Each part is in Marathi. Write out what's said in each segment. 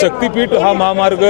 शक्तिपीठ हा महामार्ग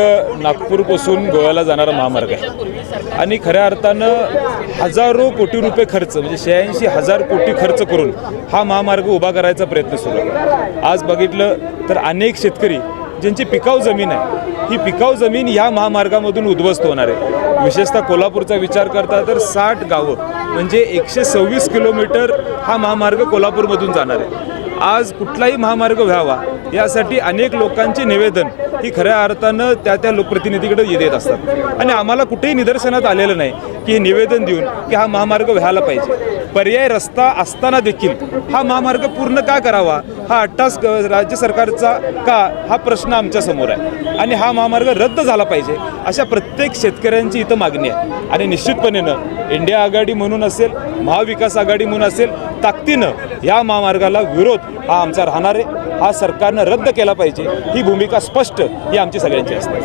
नागपूरपासून गोव्याला जाणारा महामार्ग आहे. आणि खऱ्या अर्थानं हजारो कोटी रुपये खर्च म्हणजे शहाऐंशी हजार कोटी खर्च करून हा महामार्ग उभा करायचा प्रयत्न सुरू आहे. आज बघितलं तर अनेक शेतकरी ज्यांची पिकाऊ जमीन आहे ही पिकाऊ जमीन ह्या महामार्गामधून उद्ध्वस्त होणार आहे. विशेषतः कोल्हापूरचा विचार करता तर साठ गावं म्हणजे एकशे सव्वीस किलोमीटर हा महामार्ग कोल्हापूरमधून जाणार आहे. आज कुठलाही महामार्ग व्हावा यासाठी अनेक लोकांचे निवेदन ही खऱ्या अर्थानं त्या त्या लोकप्रतिनिधीकडे येत असतात. आणि आम्हाला कुठेही निदर्शनात आलेलं नाही. की हे निवेदन देऊन की हा महामार्ग व्हायला पाहिजे. पर्याय रस्ता असताना देखील हा महामार्ग पूर्ण का करावा? हा अट्टास राज्य सरकारचा का? हा प्रश्न आमच्यासमोर आहे. आणि हा महामार्ग रद्द झाला पाहिजे अशा प्रत्येक शेतकऱ्यांची इथं मागणी आहे. आणि निश्चितपणेनं इंडिया आघाडी म्हणून असेल महाविकास आघाडी म्हणून असेल ताकदीनं या महामार्गाला विरोध हा आमचा राहणार आहे. हा सरकारनं रद्द केला पाहिजे ही भूमिका स्पष्ट ही आमची सगळ्यांची असते.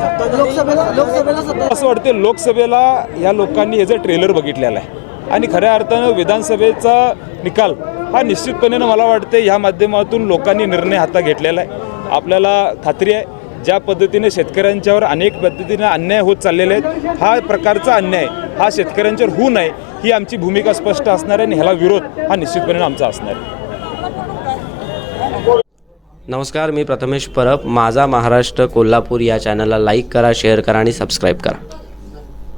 असं वाटते लोकसभेला या लोकांनी याचं ट्रेलर बघितलेलं आहे. आणि खऱ्या अर्थानं विधानसभेचा निकाल हा निश्चितपणे मला वाटते ह्या माध्यमातून लोकांनी निर्णय हातात घेतलेला आहे. आपल्याला खात्री आहे ज्या पद्धतीने शेतकऱ्यांच्यावर अनेक पद्धतीने अन्याय होत चाललेले आहेत हा प्रकारचा अन्याय हा शेतकऱ्यांच्यावर होऊ नये ही आमची भूमिका स्पष्ट असणार आहे आणि ह्याला विरोध हा निश्चितपणे आमचा असणार आहे. नमस्कार मी प्रथमेश परब. माझा महाराष्ट्र कोल्हापूर या चॅनलला लाईक करा शेअर करा आणि सबस्क्राईब करा.